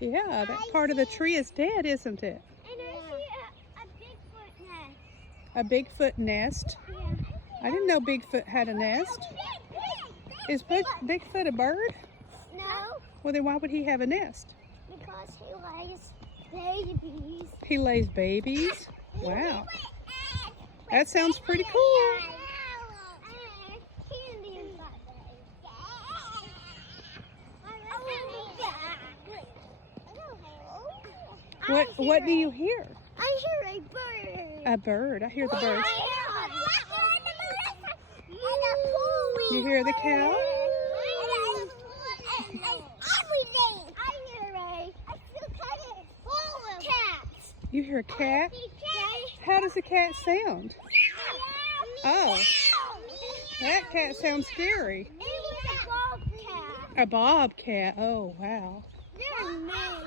Yeah, that part of the tree is dead, isn't it? And I see a Bigfoot nest. A Bigfoot nest. Yeah. I didn't know Bigfoot had a nest. Is Bigfoot a bird? No, Well, then why would he have a nest? because he lays babies. He lays babies? Wow. That sounds pretty cool. What do you hear? I hear a bird. A bird. I hear the birds. You You hear the cow? Everything. I hear a cat. You hear a cat? How does a cat sound? Oh, that cat sounds scary. It was a bobcat. A bobcat. Oh, wow. They're nice.